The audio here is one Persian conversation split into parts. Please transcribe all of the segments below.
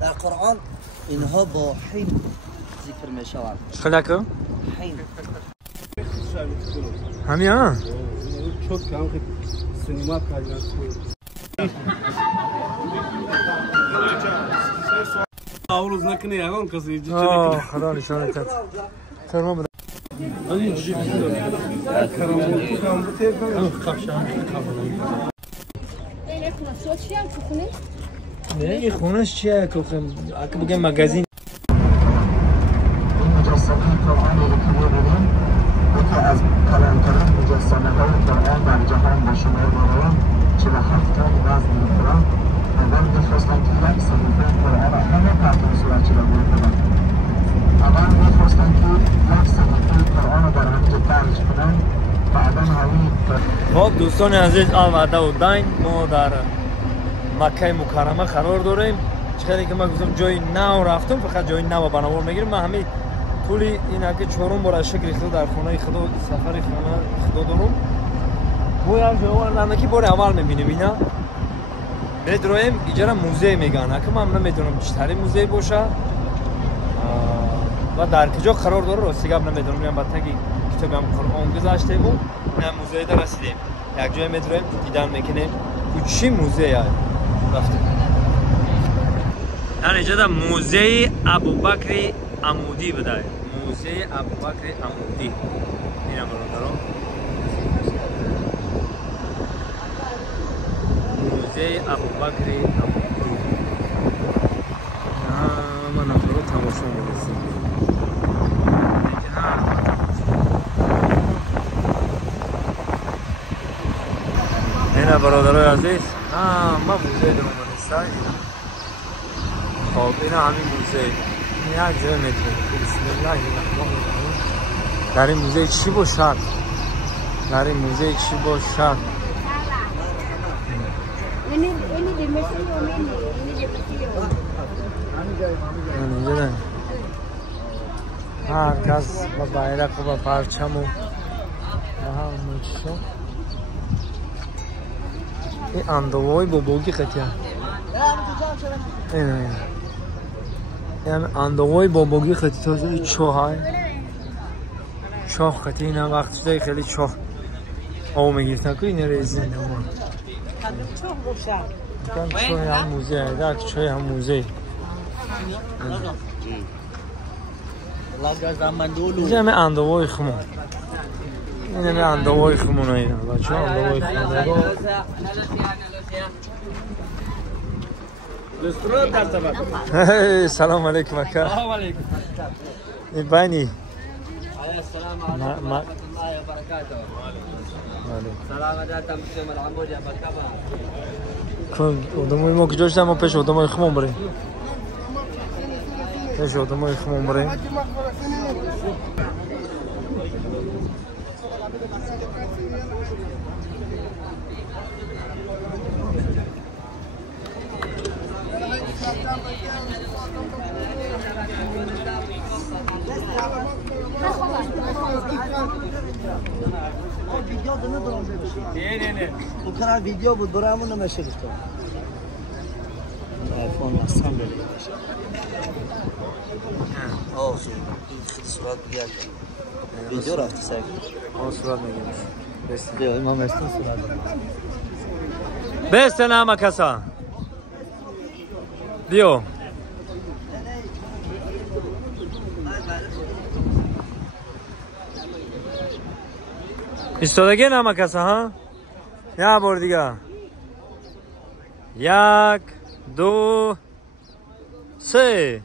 در قرآن اینها با حین ذکر می شود. خلاکو؟ حین. همین ها؟ çok kanka sinema kaynaklı. Avruz nakine yalan kasayıcı. خدا نشانت داد. فرما بده. نه این خونش چیه که اگه بگم مغازین مجسمه قرآن رو که بودیم که از کلانترین مجسمه های قرآن در جهان به شمار بردیم 47 تن وزن می‌دارد اول می‌خواستن که یک صحیفه قرآن را همه پرتون صورت شده بودند اول می‌خواستن که یک صحیفه قرآن را در همینجا درج کنند بعدا همین خب دوستان عزیز آمده بودین ما در مکه مکرمه قرار داریم چقدر که ما گفتم جای نو رفتم فقط جای نو بنوار میگیریم من همین طولی این اگه چهارم بار شکل خدا در خانه خدا سفر خانه خدا دارم ما یک جوار نندکی بار اول میبینیم اینا میدرویم اینجا موزه میگن اگه من نمیدونم چطوری موزه باشه و در کجا قرار داره راستی گپ نمیدونم میگم بعد که کتابی هم قرآن گذاشته بود نه موزه در رسیدیم یک جای میدرویم دیدن میکنیم چی موزه رفتیم در اینجا در موزه ابوبکر عمودی بوده موزه ابوبکر عمودی این هم برادران موزه ابوبکر عمودی من افراد تماشا میرسیم این برادرای عزیز ما موزه در اومدستای خب این همین موزه این یک جای میتونه بسم الله الرحمن الرحیم در این موزه چی باشد در این موزه چی باشد اینجا هر کس با بایرق و با پرچم و این اندوهای باباگی خطیه این اندوهای باباگی خطی تازه چوه های چوه خطی این هم وقت شده خیلی چوه او میگیفتن که این ریزی نمان چوه هم موزه های دک چوه هم موزه اینجا همه اندوهای خمون این همه اندوهای خمون هایی بچه ها اندوهای خمون سلام علیکم اکا Selamun aleyküm. بانی Assalamu alaikum warahmatullahi wabarakatuh. Selamat datang di Malambod ya Barkaba. ادامای ما کجاش داریم ما پیش ادامای خمون بریم پیش ادامای خمون بریم نه او کنار ویدیو بود برای همون نمیشه گفتم آیفون اصلا بلیده آه صورت بگرد ویدیو رفتی سر آه صورت میگیم بیا امام استن صورت بستن همه کسا بیو ایستادگی همه کسا ها یه بار دیگه 1 2 3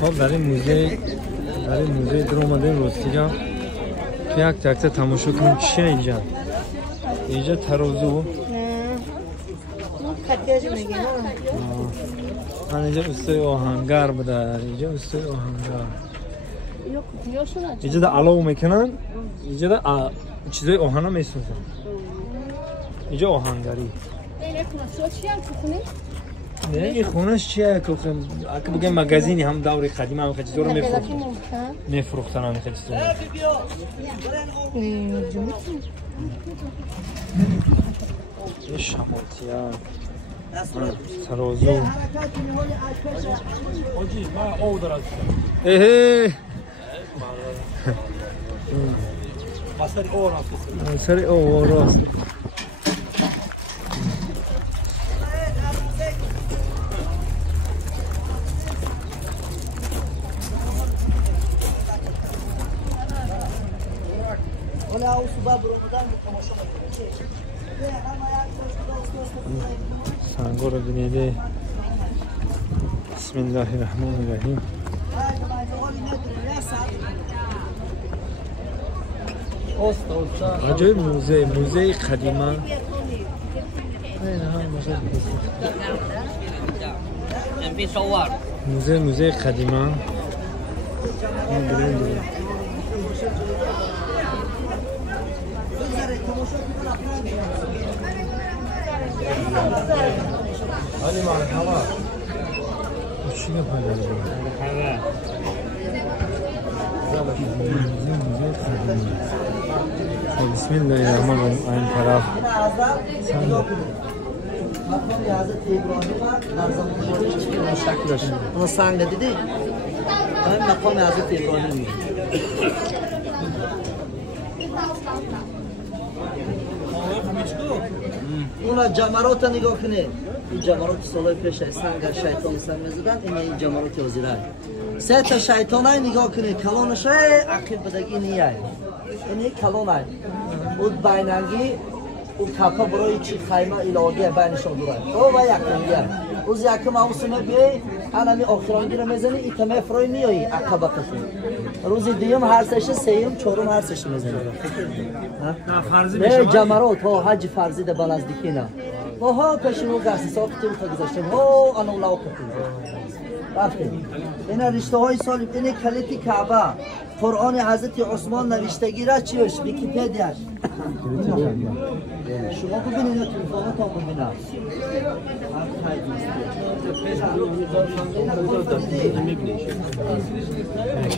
خب در این موزه در اومدیم روستیگا که یک تکته تماشا کنیم چیه اینجا اینجا ترازو اینجا استای آهنگر بوده اینجا استای آهنگر اینجا در علاو میکنن اینجا در چیزای آهنه میسوزن اینجا آهنگری نه این خونش چیه که بگم مغازینی هم دور قدیم هم خیلی چیزا رو میفروختن هم خیلی چیزا این شمالتیه ترازو Hoji, ma o daraz. Basar o rastı. سری او راست ولا او صباب رمضان بتماشا سنگو رو بینیده بسم الله الرحمن الرحیم عجایب موزه قدیما موزه قدیما Hani marhaba. چی بپرد بسم الله الرحمن الرحیم این طرف شکلش اون سنگ دیدی؟ این مقام حضرت ابراهیم اون جمرات نگاه کنه این جمرات سالای پیش سنگ شیطان سنگ میزدن این جمرات وزیره سه تا شیطان های نگاه کنه کلانش عقیل بدگی نیه این کلان های بود بیننگی او کپا برای چی خیمه الهیه بینشان دوره او و یکمیه روز یکم اوسمه بیایی هنمی آخرانگی رو میزنی ایتمه فرای نیایی عقبه کسی روز دیوم هر سشه سیم چهارم هر سشه میزنی نه فرضی نه جمرات ها حج فرضی ده بلزدیکی نه ما ها پشنو گرسی ساختیم تا گذاشتیم ها انو لاو کتیم رفتیم این رشته های سالی این کلیتی کعبه قرآن حضرت عثمان نوشتگی را چیش ویکی‌پدیاش شما ببینید تلفناتون ببینید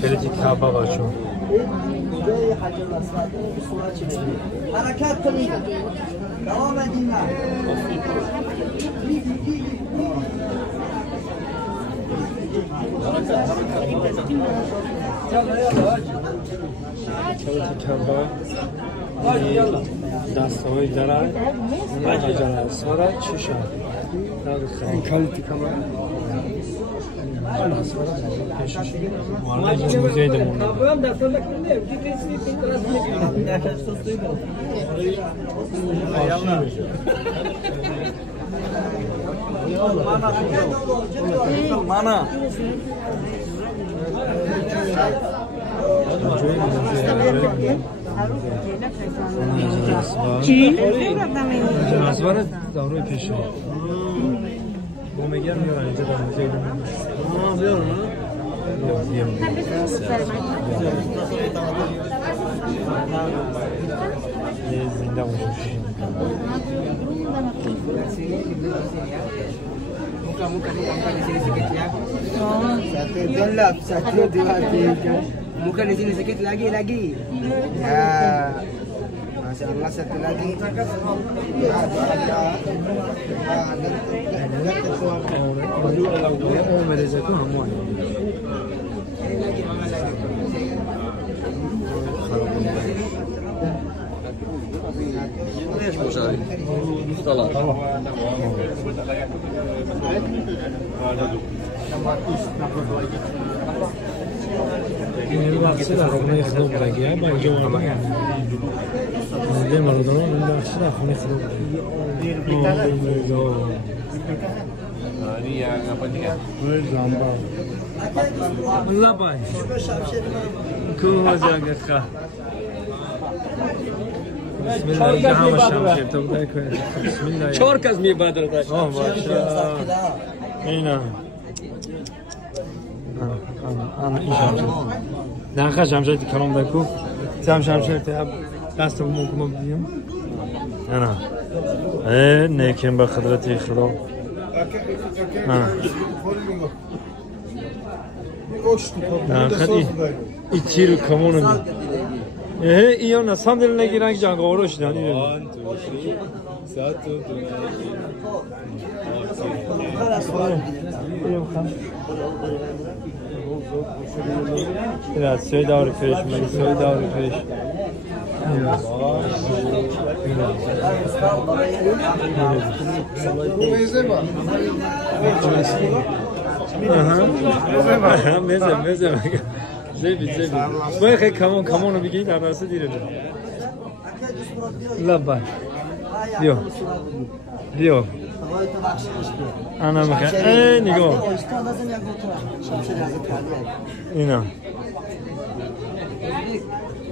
کلیتی کعبه بچه جای حجر الاسود صورت چی ببینید حرکت کنید دوام دین کلیتی کعبه دسته های درای حجر الاسود چی شد؟ این کلیتی کعبه موزه دمونه mana جنازوار داروی پیشه میگم میارن اینجا در موزه بیارن زنده باشه Muka di sini sedikit lagi. Ya, Masya Allah satu lagi. این بخشی در خونه خلوب بگیه با اینجا مردم زنده مردم این بخشی در خونه خلوب لبای کوه جاگت خواه بسم الله اینجا همه شمشیر تو بده که بسم الله 4 کس میبادر داشت. آه باشه اینا این شمشیر نه خواه شمشیر تی کلام دکو تیم شمشیر تی دست رو ممکنم بدیم نه نیکیم به خدرتی خدا نه خدی ای تیر کمونو می ایو نه سندل نگیرن که جانگاورو شدن Biraz söyle davranı kreş, söyle davranı kreş. Meze. Zebi. Bu ya kamonu bir giyin arası değil mi? Labba. Diyor. Ana bakın. Nigo. İna.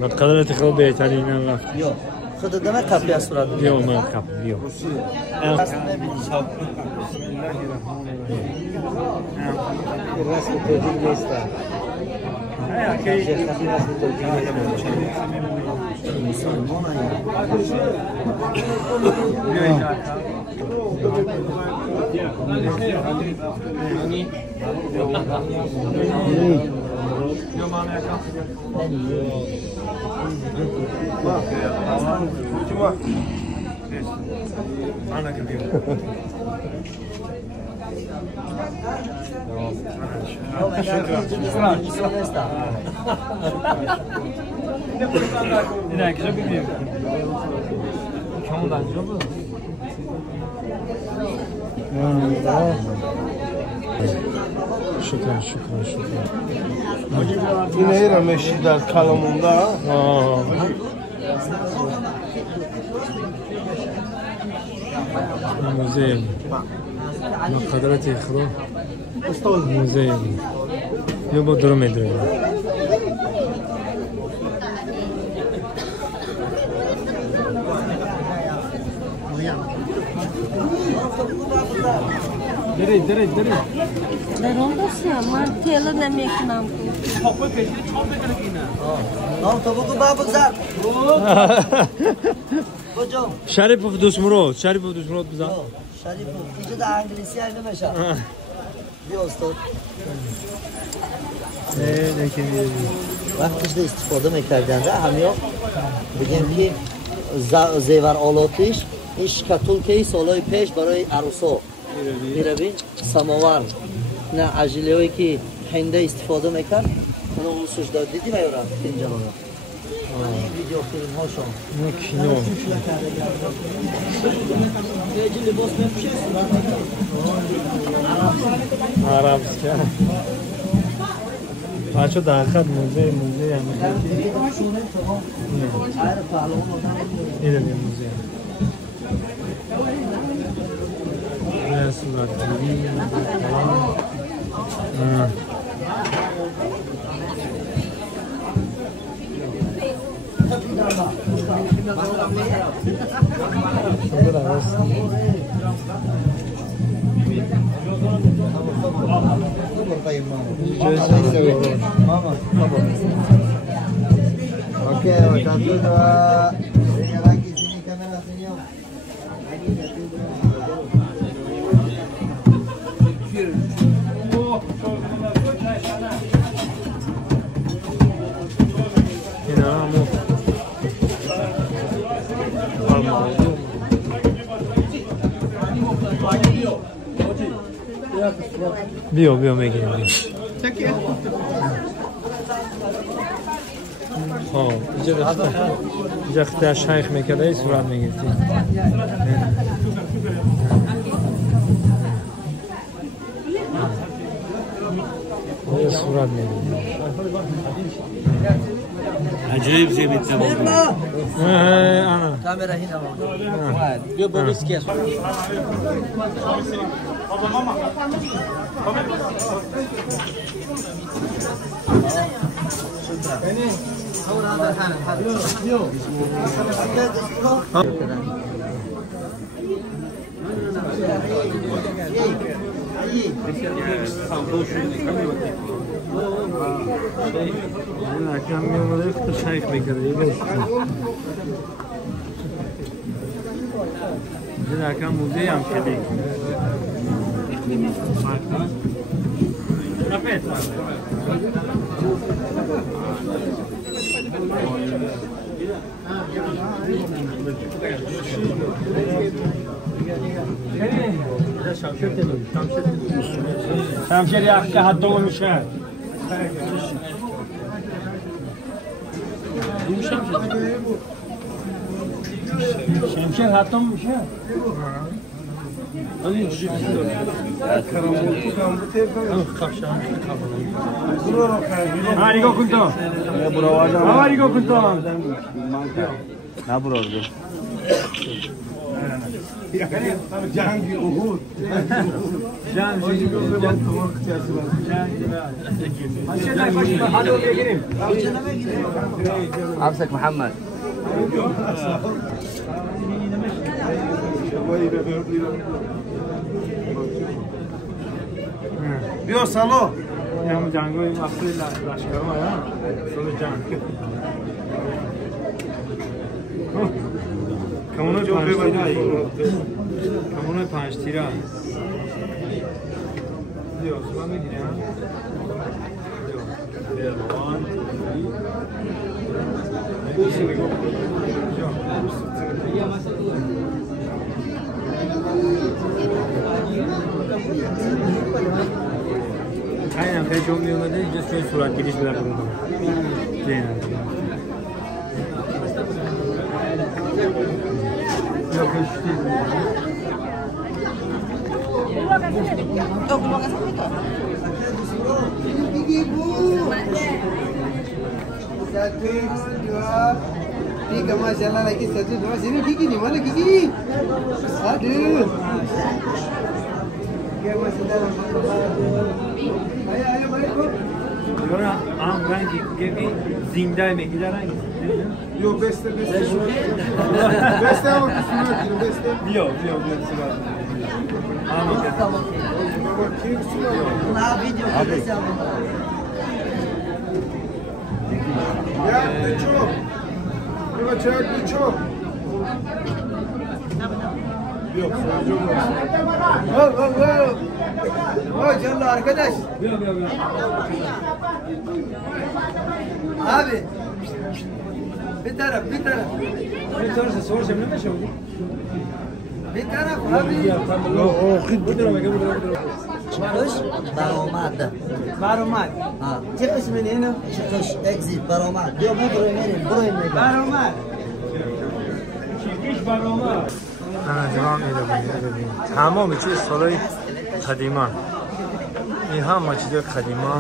Ne kadar tıkalı beytali inan laf. Yok. Xuddi demek kapıya suradı. Yok mu kapı yok. Rasmi tocil nesta. Rasmi tocil Şükran. Yine era meşhur kalamında. Müze. Ne kadar tıkalı. Müze. Yok bu durum ediyor. Dere. Rondosia, martelo na minha canal. Nam tabuku babuk zar. Hocam. Şerifov Dusmurod bize. Şerifov. İyice de İngilizce aynamışa. Diyorsun. Vaqtida istifoda mekarganda ham yo'q. Bugungi zevar olotish ish katulkai soloi pesh baroy aruso. Mirabi samovar. Na ajileoyi ki hinda istifoda mekar. Uni ulusujda didi va yora pinjaloga. Video film hoşon. Ne kino. Arabska. Pacho daxad muze yani. İyi muze. Resler TV. Oke, satu dua. Ini lagi sini kamera senyum. Bio megin. خب اینجا خطه شیخ میکرده ای صورت میگیرتی اینجا صورت میگیرتی عجیب زیبید تمام انا Kamera hina var. Yo bonus kes. Akşam yolları kıtır şayık bekliyor. Biz akşam müzeye yam kedik. Kapet. شمشیر یک حتی میشه شمشیر حتی میشه نگاه کن تو نگاه کن تو نبرازه جنگی احد عبسك محمد بیا سلام هم جنگای اصلی لشکرم ها سال جنگ کمونای پنج تیره بیا سوان میگیرم aynen pek çok yolda değil, şöyle surat giriş bile bulundum. Yok hiç değil. Tiga masalah lagi satu dua sini gigi di mana gigi? Aduh. Tiga masalah. Ayo baik. Sonra am rengi gibi zindayı mekiler Yok beste. Beste ama kusura bakma beste. Yok sıra. Ama Kim kusura? Na video kafesi Ya çok. Buna çay çok. Yok sadece Oh canlı arkadaş. Yok. Abi. Bir taraf. Ne sorsa soracağım ne meşe oldu? Bir taraf abi. çıkış daromad. Baromat. Ha. Çıkış mı ne? Çıkış exit daromad. Diyor bu buraya verin. Baromat. Çıkış baroma. Ana devam edelim. Tamam چیز سالای قدیما این هم چیزای قدیما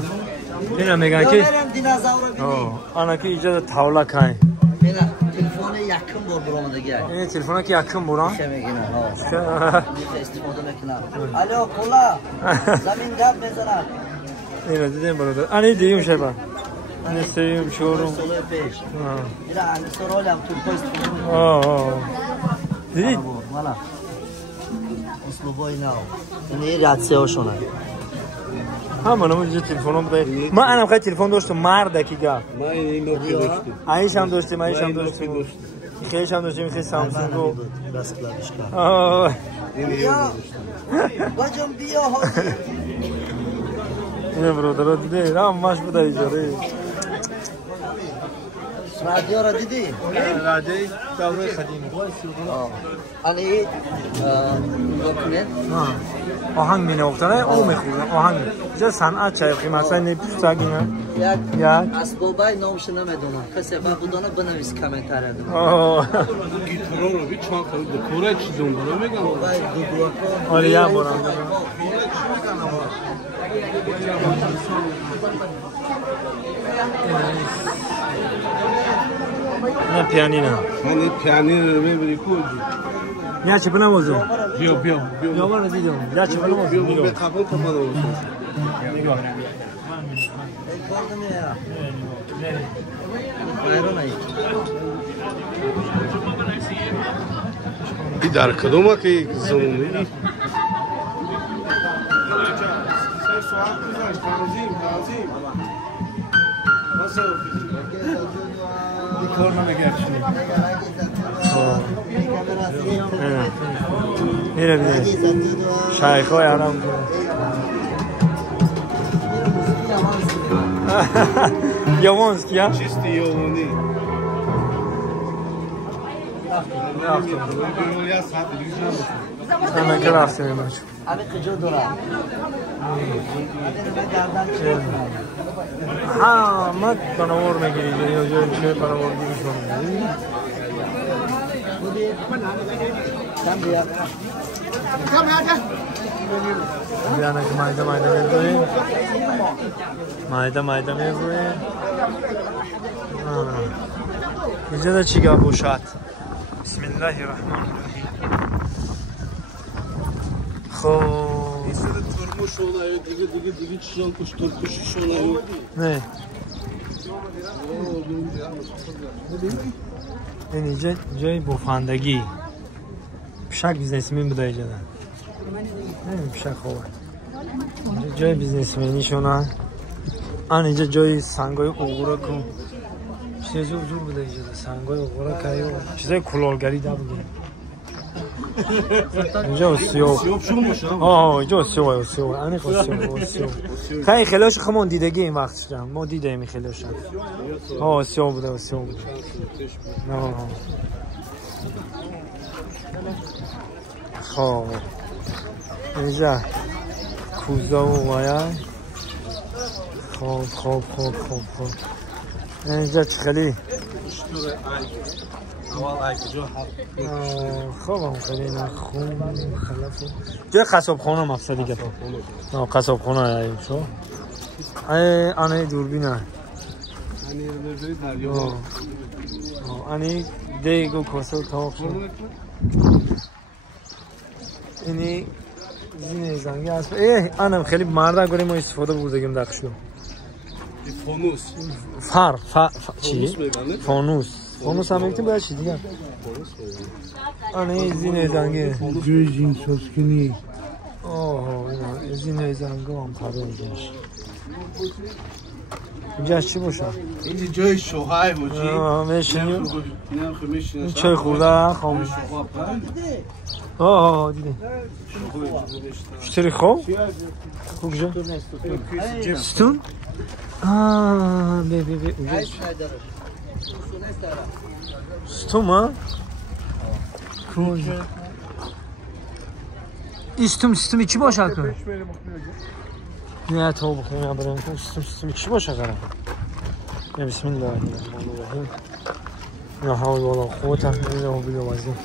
اینا میگن که dinozavr bini. ana ki ایجاد تاولا کاین Bela telefonu yakın bol buramada gel. این تلفن که یکم برام İşe megine ha. Nefes istifade mekinar. Alo kola. Zamin gel mezara. اینا دیدیم برادر ani دیگه میشه با این سیم شورم Solo peş. Ila ani sorolem Türk istifade. دیدید Valla. Oslo boynav. Ne rahatsız hoşuna. همونم اینجا تلفنم بده من انم خیلی تلفن داشتم مرد کی گا من اینو که داشتم. عایش هم داشتم خیلیش هم داشتم خیلی سامسونگ و Bas klavişka. اینو Bacım bia hadi. اینه برادر دیدی رام ماش بوده ایجاره Radyo ra dedi. رادی دوره قدیمی Ali dokument. آهنگ می نوختنه او میخونه آهنگ چه صنعت چه قیمتا نه پوستاگینا یک اسبابای نامش نمیدونم کسی با بودن بنویس کامنتار ادم گیتارا رو بی چند خورد به کوره چیزون دارم میگم اسبابای دوبلاکو آره یا برام نه پیانینا من پیانین رو میبری کجی یا چه بنا موضوع بیا یا من دیدم یا چه بنا موضوع بیا به قبول کن من نگاه Gördün mü ya? Bayram ayı. این در کدومه که زمانی کار نمیگه میره بیده شایخ های حرام یوانسکی ها چیستی یومونی انا که رفتیم بچه همه کجا دارم ها ما بناور میگیری یا جای چه بناور گیری شما کم بیا بیانه که مایده میگویم مایده میگویم اینجا دا چیگاه بوشد بسم الله الرحمن الرحیم خوب Turmuş oluyor, digi çişan kuş, turkuş oluyor. نه این اینجا جای بفندگی پشک بیزنسمین بوده اینجا ده نه پشک خوبه اینجا جای بیزنسمینی شونه آن اینجا جای سنگای اوغوره کن چیزی حضور بوده اینجا ده سنگای اوغوره که چیزای کلالگری ده بوده اینجا سیوب اینجا سیوب اینی سیوب خیلی خیلیش خمون دیدگی این وقت شدم ما دیده این خیلیش سیوب بوده سیوب بوده خب اینجا کوزا و وایای خوب اینجا چه خیلی خوب هم خیلی نخون خلافو جای قصاب خانه مقصد دیگه قصاب خانه هاییم شو آنه دوربینه آنه دیگو کاسه و تاق شو اینی زینه زنگی هست آنم خیلی مرده گریم و استفاده بودگیم دقشو فانوس چی؟ فانوس هم میگتیم باید چی دیگه آنه زینه زنگی Göğü jin soskini. زینه زنگی هم خواهده اینجاش اینجاش چی باشه؟ اینجا جای شوهای باشی. میشینیم این چای خورده خاموش دیده چطوری خوب؟ خوب جا؟ ستون؟ بی ستون ها؟ ستومی چی باشه کن؟ نه تو بخوریم بریم کن ستومی چی باشه قرم؟ بسم الله الرحمن الرحیم لا حول ولا قوة الا بالله العظیم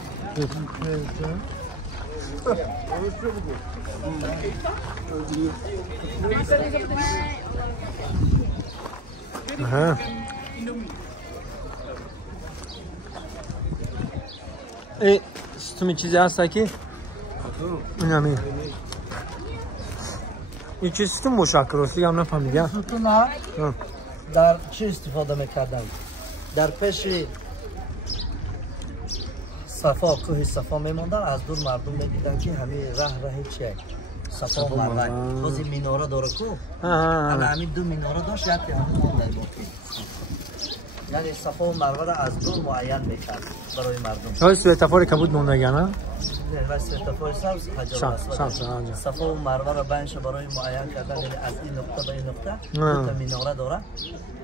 ستومی چیزی هست که؟ اینمی این چی ستون مشکل راستی هم نفهمیدیم ستون ها در چی استفاده میکردم در پیش صفا کوه صفا میموندن از دور مردم میدیدن که همین راه چیه صفا و مروه خود میناره داره کو همین دو میناره داشت یکی همون مونده باقی یعنی صفا و مروه را از دور معین میکرد برای مردم های سویتفاری که بود مونده گه نه؟ نه و سویتفاری سبز حجر اسود صفا و مروه را بینش برای معین کردن یعنی از این نقطه به این نقطه دو تا میناره داره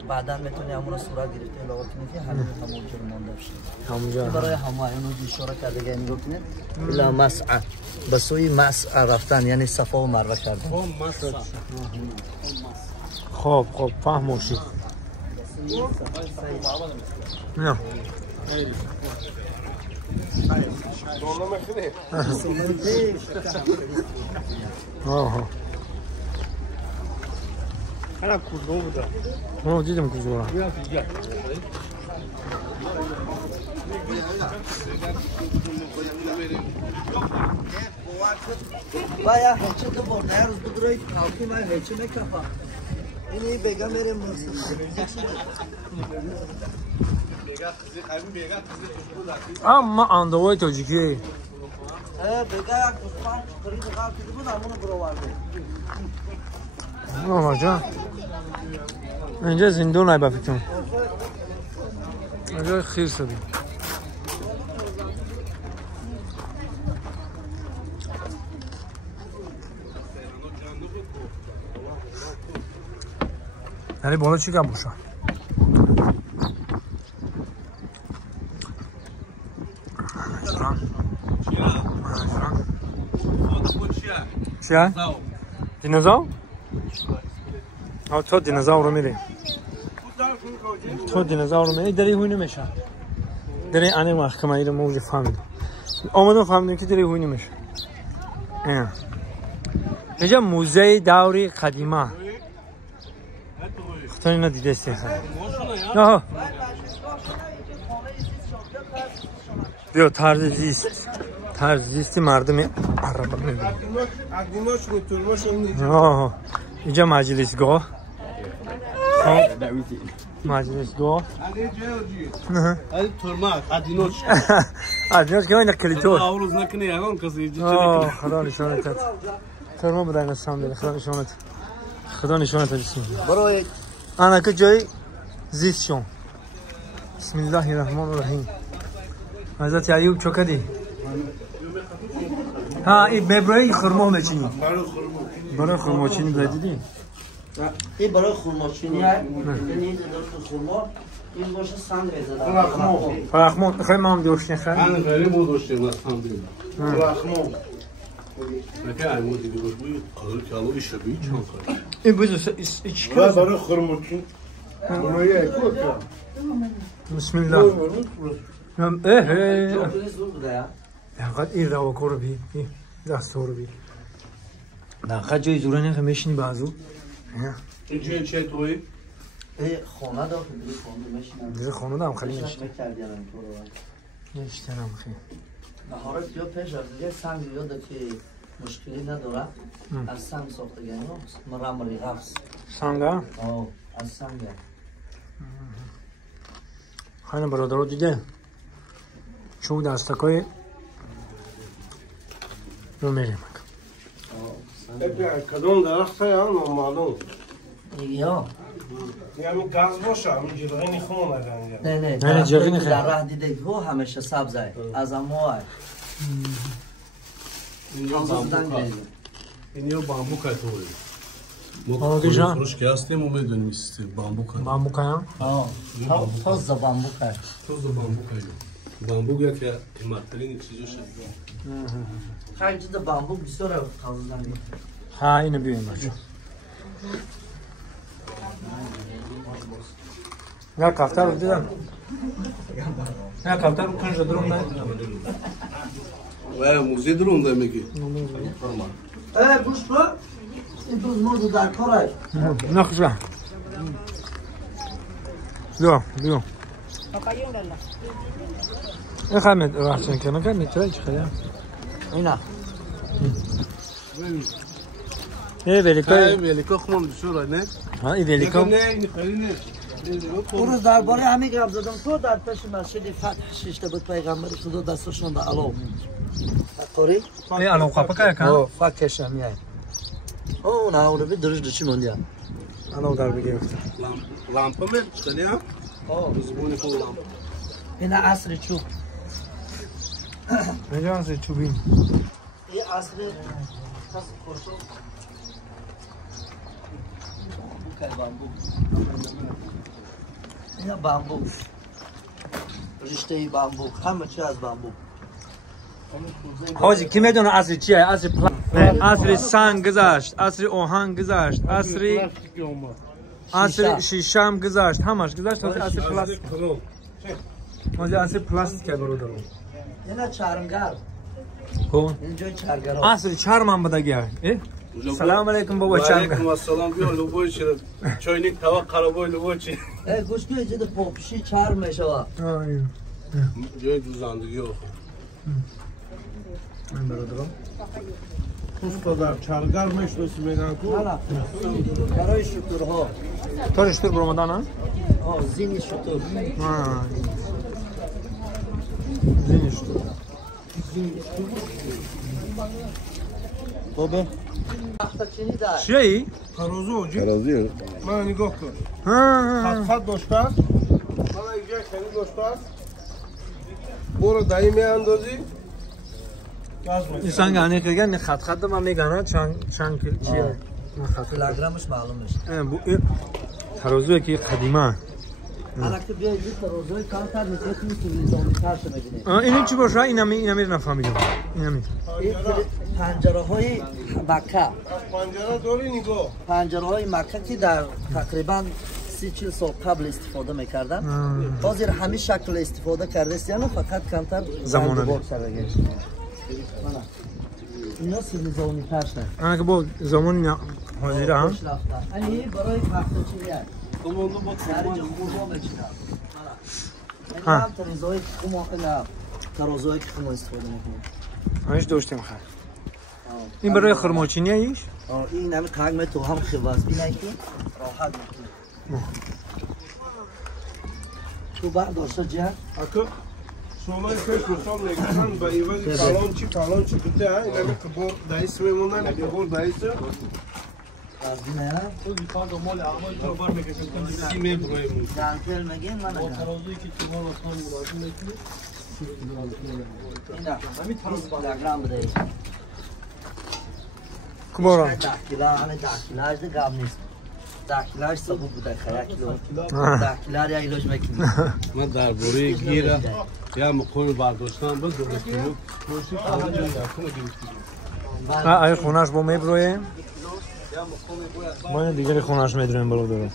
بعدا میتونی همون رو صورت گرفته علاوه کنید که همین همونجا مونده بشه همونجا برای همایون رو اشاره کرده که نگاه کنید الا مسعى به سوی مسعى رفتن یعنی صفا و مروه کردن خب فهموشی نه Ana kurduğu da. دیدم کجا بایا هیچ تو برنامه روز بگویید کافی من هیچ نکافم اینی بگم میرم اما اندوای تاجیکی بگم یک دوستان خرید کافی بود همونو برآورده ماما جان اینجا زندون ای بفیتون اینجا خیر شدی یعنی بالا چی کم بوشن چیه؟ دینوزاور؟ تو دینوزاور رو میری تو دینوزاور رو میری داری هوی نمیشه داری آنه محکمه ایره موجه فهمیدم آمدم فهمیدم که داری هوی نمیشه اینه اینجا موزه دوری قدیمه خطا اینا دیده استیخه نه بیا طرز زیستی مردم عرب میبینی اینجا مجلسگاه مجلسگاه ادیناش که این کلیتور خدا نشانتت ترما بدن نشان بده خدا نشانت بسم الله انا که جای زیستشون بسم الله الرحمن الرحیم حضرت ایوب چوکدی ها این برای خرما میچینی برای خرما چینی دیدی این برای خرما چینی یعنی درست خرما این باشه سنگ بزنه فراخمون خیلی ما هم دوشتین خیلی من خیلی مو دوشتین هم دیم فراخمون نکه ایمو دیگه باش بوی قدر کلو شبیه چند خیلی این بزرگ ایچ کنه برای خرما چین اونایی کوکا بسم الله اینقدر این روکو رو بید این دستو رو بید اینقدر جای زوره نیخه میشینی بازو این جای چه توی؟ این خانه دار دیگه خانه دارم خیلی میشتن میشتنم خیلی نهارت بیا پیش از دیگه سنگ یاده که مشکلی نداره از سنگ ساخته گنی مرمری غفص سنگه؟ آه از سنگه خیلی برادرها دیگه چون دستکای رو میریم کدوم درخت یا معلوم یا یعنی گاز باشه همین جرغینی خون نگن نه جرغینی در راه دیده هو همیشه سبزه از اموای اینو بامبو کاتوری آه دیجا فروش که هستیم و میدونیم است بامبو کات بامبو کایم آه توز بامبو کات توز بامبو کایم بامبو که تماترین چیزو شد خیلی جدا بامبو بسیار خالص ها اینو بیایم بچه نه کفتر رو دیدم نه کفتر رو کنج درون ندیدم و موزه درون ده میگی گوش کن این توز موزه در کاره نه خوشا بیا این خیلی رفتن که مگه میتونه چی خیلی اینا ولیکا خون بسیار نه ها این ولیکا نه این خیلی نه اون روز درباره همین گپ زدم تو در پیش مسجد فتح شیشته بود پیغمبر خدا دستشون به علاو قاری این الان خوابه که کن فکش هم یای اون اون رو درش چی موندی الان در بگی گفت لامپا می چنیا زبونی خود لامپ اینا عصر چوب اینجا از چوبین این عصر پس کورتو بامبو اینا بامبو رشته بامبو همه چی از بامبو حاجی کی میدونه اصل چیه اصل اصل سنگ گذاشت اصل آهن گذاشت اصل شیشه هم گذاشت همش گذاشت اصل پلاستیک حاجی اصل پلاستیک برو درو اینا چرمگر کون اینجا چرمگر اصل چرم هم بده گیاه سلام علیکم بابا چرمگر علیکم السلام بیا لوبوی چرا چاینیک توا قربوی لوبوی چی گوش کن اینجا پوپشی چرم میشه جای دو زندگی آخر من برادرم استاد چرگر میشناسی میگن کو برای شطورها تو شطور برآمدن ها زینی شطور زینی شطور بابا چینی دار چیه ای؟ ترازو من نگاه کن خط داشته است من اینجا خیلی داشته است برو دایی می اندازی این سنگ آنه که گه خط ما میگن چند کیل چیه؟ کیلوگرمش معلوم میشه ترازوی که قدیمه حالا که بیایید تا روزای کمتر میتونید نظامی تر شده ببینید. این چی باشه؟ اینم نفهمیدم. اینم پنجره های مکه. پنجره داری نگاه. پنجره های مکه که در تقریبا 30-40 سال قبل استفاده میکردن. حاضر همین شکل استفاده کرده است یعنی فقط کمتر زمانه. اینا نظامی تر شده. که با زمان حاضر هم. این برای پختچینی است. دومون با درجه خوبا میچینن. هم ترازوی خوما ترازوی که خوما استفاده میکنیم. همش داشتیم خیر. این برای خرماچینی ایش؟ این همه کاغم تو هم خواست بینایی که راحت میکنیم. تو برداشته جه؟ اکا شما پیش مثال نگیرن با ایوازی فلان چی بوده ها این همه کبور دایس میموندن کبور دایس از بینایی تو بیفان دو مال اعمال تو بار میکشن سی میبروی مون دانکل میگین من با ترازوی که تو مال اصلا ملازم میکنی اینا همین ترازو گرام بده کبارا 10 کیلو همه 10 کیلوش ده گام نیست 10 کیلوش ثابت بوده خیلی کیلو 10 کیلو یا ایلوش میکنی من درباره گیره یا مقام برداشتن با درستی موشی فلان جا کنه گرفتی ای خونش با میبرویم ما این دیگری خونش میدریم برو درو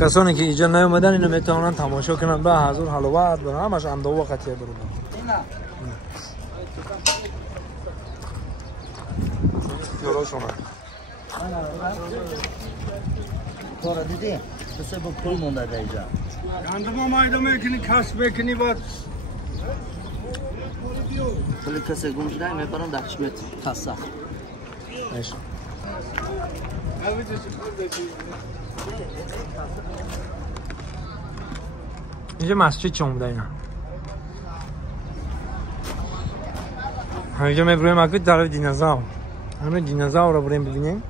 کسانی که اینجا نیومدن اینو میتونن تماشا کنن به حضور حلوت برن همش انده وقتیه برو درو شما کارا دیدی؟ بسه با پول مونده در اینجا گندم مایده میکنی کسب بکنی باید پول کسی گم شده میبرن در چشمت خاصه ایش اینجا مسجد چون بوده اینا اینجا میبرویم اکوید در دینازاور همه دینازاور رو بریم ببینیم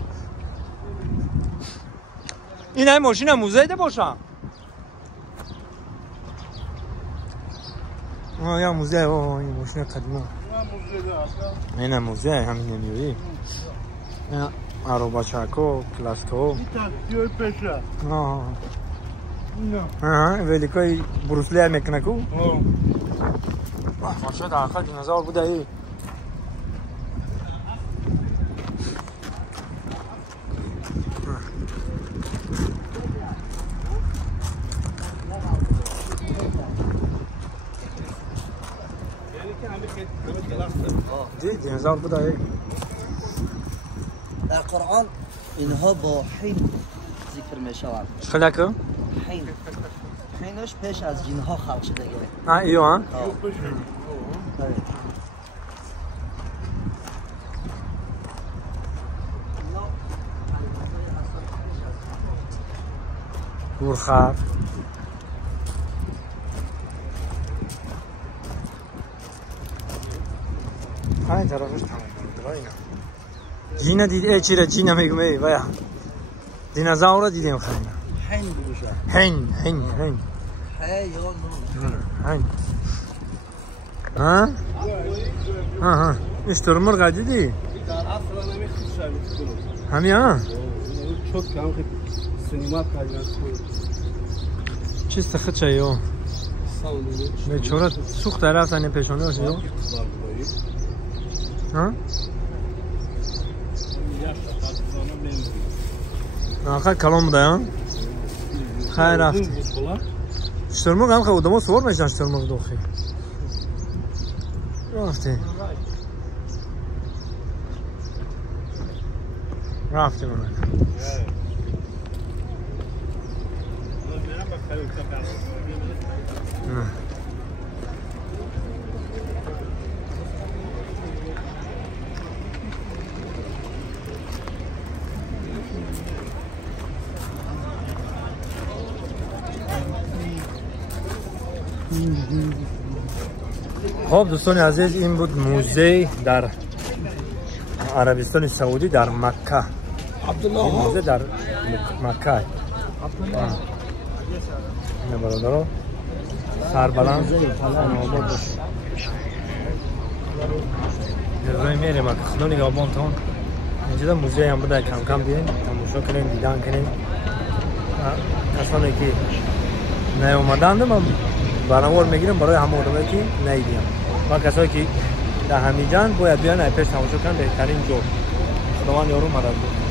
این های ماشین موزه ده باشم یا موزه این ماشین قدیمه این موزه همین نمیوی این عروبا چکو کلاسکو تاکسیوی پیشه ولیکای بروسلی هم میکنه کو ماشین در آخر دینازاور بوده ای دینازاور بوده ای در قرآن اینها با حین ذکر می شود خیلی که؟ حینش پیش از جنها خلق شده گره ایو ها؟ گورخر این طرفش تمام برو اینا جینا دیدی چی را جینا میگم ای ویا دینازاور رو دیدیم خیلی حین بروشه هین ها ها اشترمر دیدی همین ها çok kanka sinema kaynaklı چه سخت چایو salonu به چورا سوخت طرف تنه پیشونه باشه var burayı. ها Yaşla patlıcanı benziyor. آخر کلام بوده ها خیر رفت اشترمر هم خود ما سوار میشن اشترمر دوخی رفتیم اون خب دوستان عزیز این بود موزه در عربستان سعودی در مکه این موزه در مکه این برادرها سربلند آباد باشه روی میریم اگه خدا نگهبانتون اینجا موزه هم بوده کم کم بیاین تماشا کنین دیدن کنین کسانی که نیامدند من برنامه میگیرم برای همه آدمایی که نیدیم و کسایی که در همیجان باید بیان پیش تماشا کنن بهترین جور خداوند یارو مدد کنه